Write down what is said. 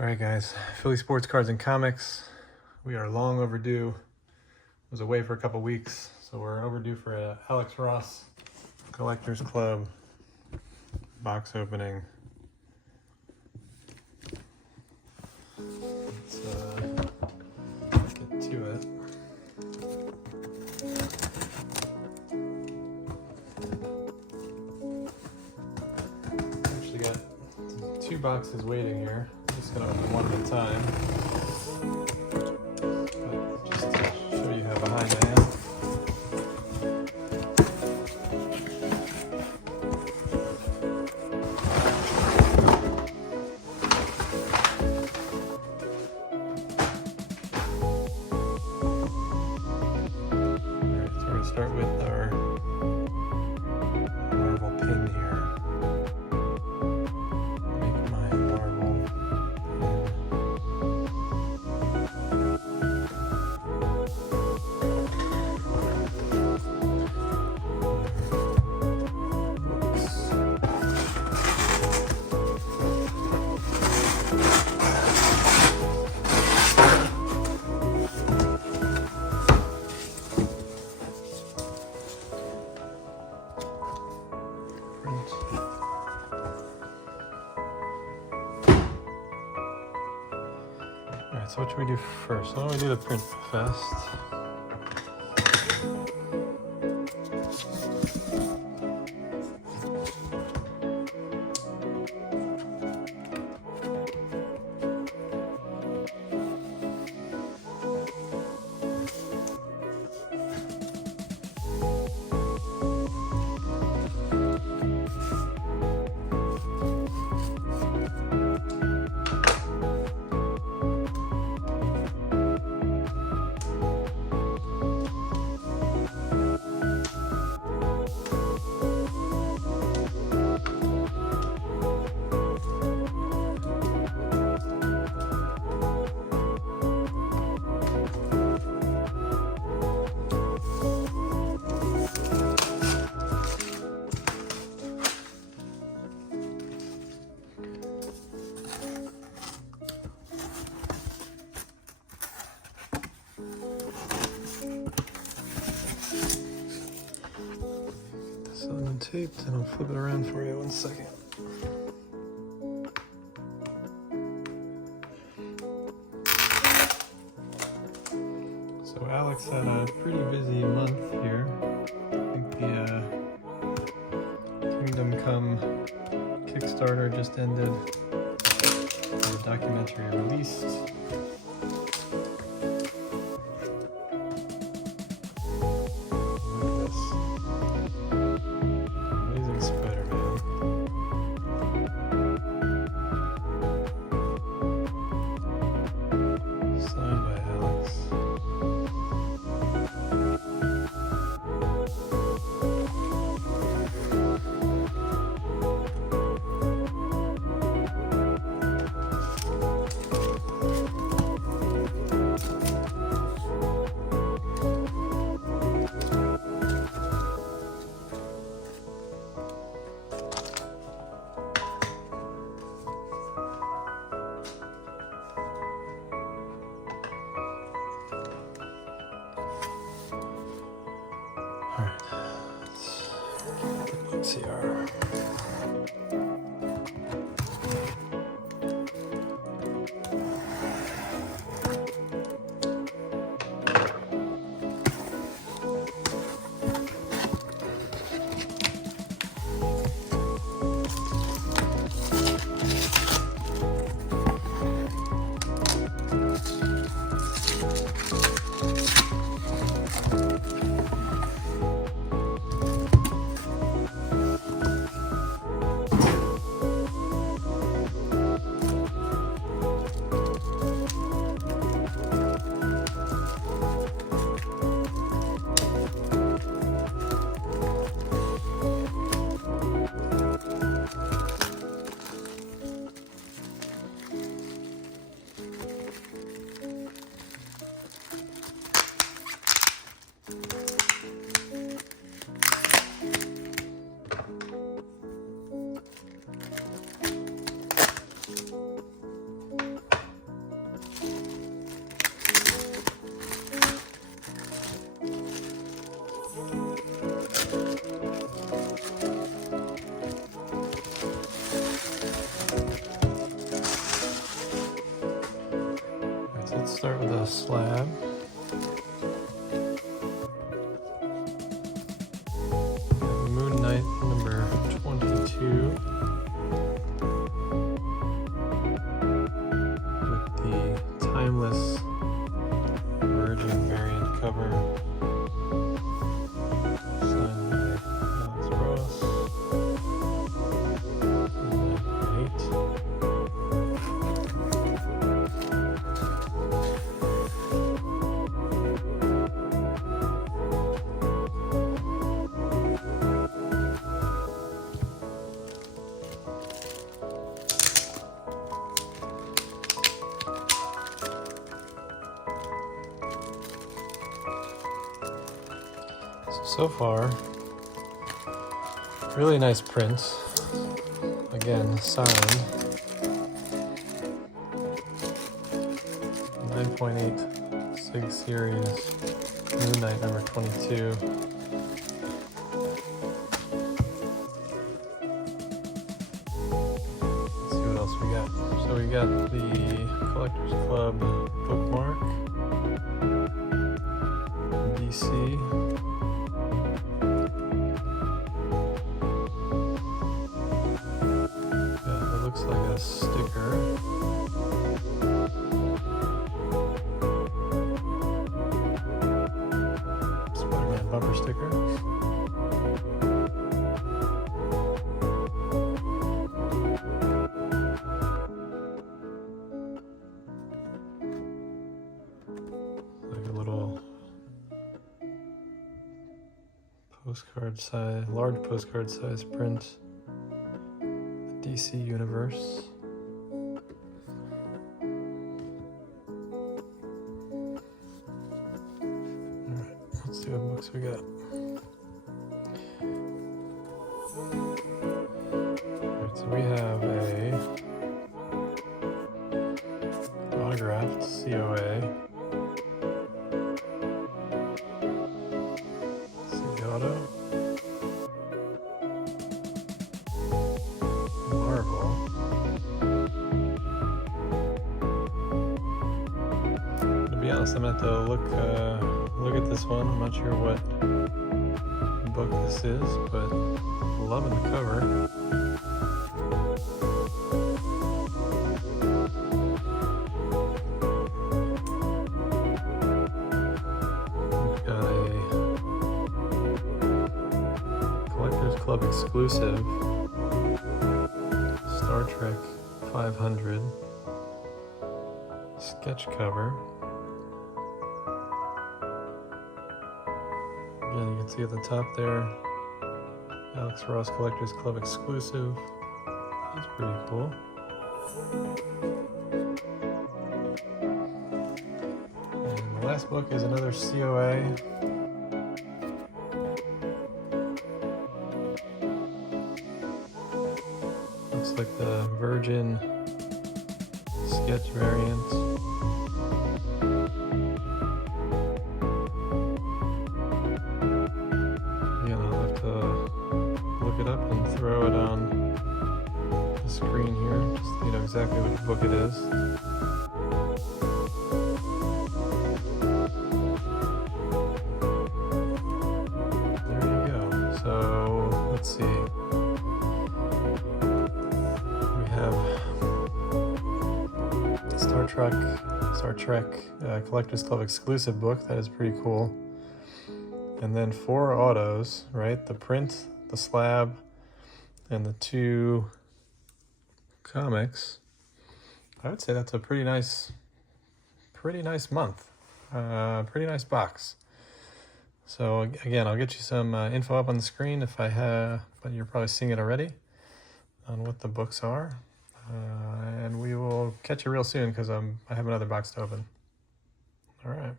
All right, guys, Philly Sports Cards and Comics. We are long overdue. Was away for a couple weeks, so we're overdue for a Alex Ross Collectors Club box opening. Let's get to it. Actually got 2 boxes waiting here. Just gonna open one at a time. But just to show you how behind I am. Alright, so we're gonna start with our Marvel pin here. Make my Marvel pin. Alright, so what should we do first? Why don't we do the print first? Taped, and I'll flip it around for you 1 second. So Alex had a pretty busy month here. I think the Kingdom Come Kickstarter just ended. The documentary released. Let's see our Ross slab. Moon Knight number 22 with the timeless Virgin variant cover. Signed by Alex Ross. So far, really nice print. Again, signed. 9.8 SIG series, Moon Knight number 22. Let's see what else we got. So we got the Collectors Club bookmark, DC. Looks like a sticker. Spider-Man bumper sticker. Like a little postcard size, large postcard size print. DC Universe. Alright, let's see what books we got. Alright, so we have a autographed COA. Auto. To be honest, I'm gonna have to look at this one. I'm not sure what book this is, but loving the cover. We've got a Collectors Club exclusive Star Trek 500 sketch cover. Again, you can see at the top there, Alex Ross Collectors Club exclusive. That's pretty cool. And the last book is another COA. Looks like the Virgin sketch variant. Look it up and throw it on the screen here, just so you know exactly which book it is. There you go. So let's see. We have Star Trek Collectors Club exclusive book. That is pretty cool. And then 4 autos, right? The print, the slab, and the 2 comics. I would say that's a pretty nice month. Pretty nice box. So again, I'll get you some info up on the screen if I have, but you're probably seeing it already on what the books are. And we will catch you real soon because I have another box to open. All right.